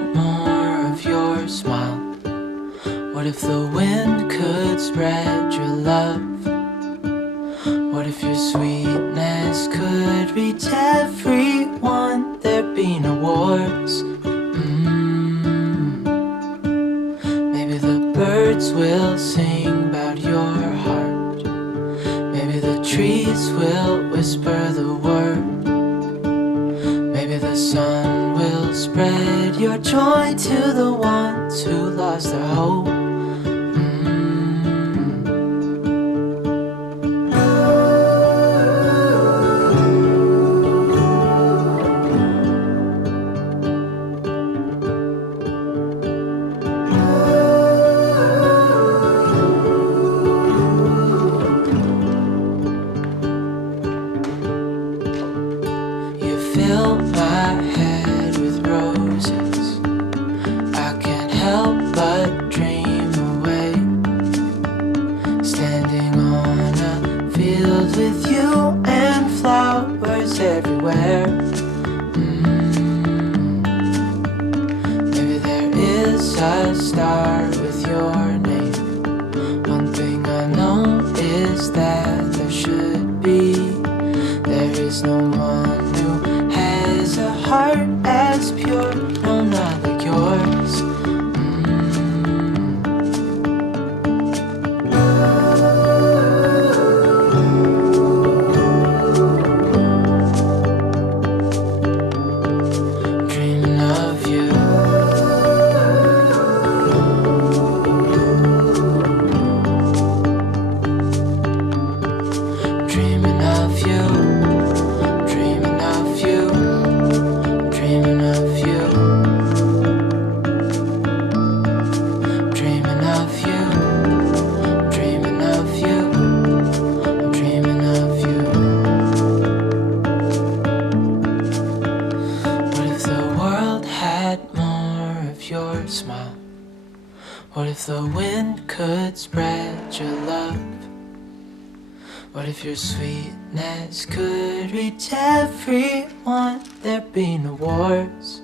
had more of your smile? What if the wind could spread your love? What if your sweetness could reach everyone? There'd be no wars. Maybe the birds will sing about your heart. Maybe the trees will whisper the word. Maybe the sun will spread your joy to the ones who lost their hope. Fill my head with roses. I can't help but dream away, standing on a field with you and flowers everywhere. Maybe there is a star with your name. One thing I know is that there should be. There is no one who has a heart as pure, no, not like yours. Dreaming of you. Dreaming of you. Your smile. What if the wind could spread your love? What if your sweetness could reach everyone? There'd be no wars.